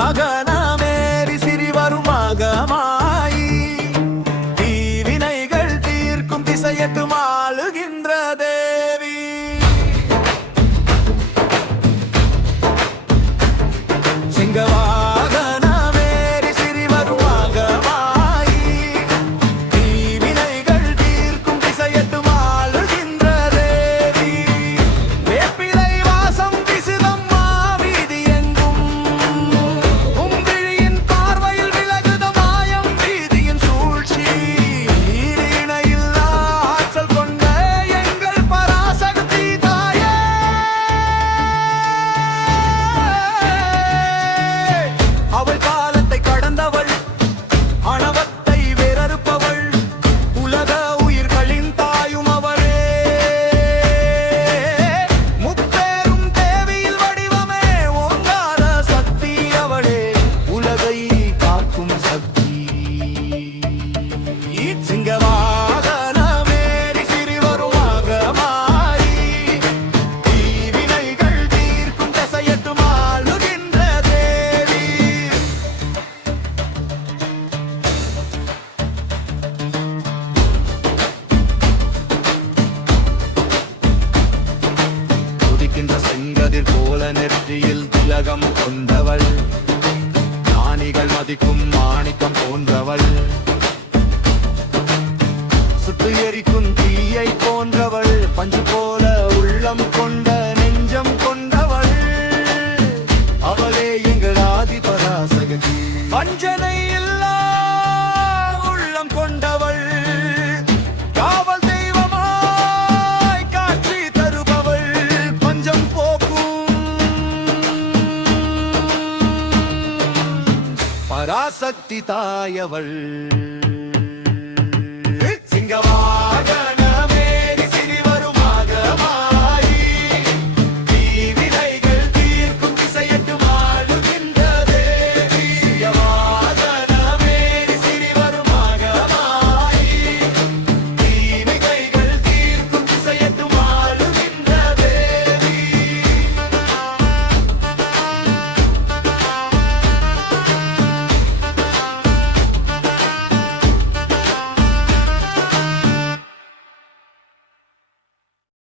சிங்கவாகனமேறி சிறிவரும் மகமாயி தீவினைகள் தீர்க்கும் திசையட்டும் ஆளுகின்ற தேவி சிங்கவாகனமேறி சிறிவரும் மகமாயி தீவினைகள் தீர்க்கும் திசையட்டும் ஆளுகின்ற தேவி வேப்பிலை வாசம் விசிதம் மாவீதி எங்கும் உம்பிழியின் பார்வையில் விலகுத மாயம் வீதியின் சூழ்ச்சி ஈடிணையில்லா ஆற்றல் கொண்ட எங்கள் பராசக்தி தாயே அவள் காலத்தை கடந்தவள் அணவத்தை வேறறுப்பவள் உலக உயிர்களின் தாயும் அவளே முப்பேரும் தேவியில் வடிவமே ஓங்கார சக்தி அவளே உலகை காக்கும் சக்தி சிங்கவாகனமேறி சிறிவரும் மகமாயி தீவினைகள் தீர்க்கும் திசையட்டும் ஆளுகின்ற தேவி துதிக்கின்ற செங்கதிர் போல நெற்றியில் திலகம் கொண்டவள் ஞானிகள் மதிக்கும் மாணிக்கம் போன்றவள் சுட்டு எரிக்கும் தீயை போன்றவள் பஞ்சு போல உள்ளம் கொண்ட நெஞ்சம் கொண்டவள் அவளே எங்கள் ஆதி பராசக்தி வஞ்சனை இல்லா உள்ளம் கொண்டவள் காவல் தெய்வமாய் காட்சி தருபவள் பஞ்சம் போக்கும் பராசக்தி தாயவள் சிங்கமாக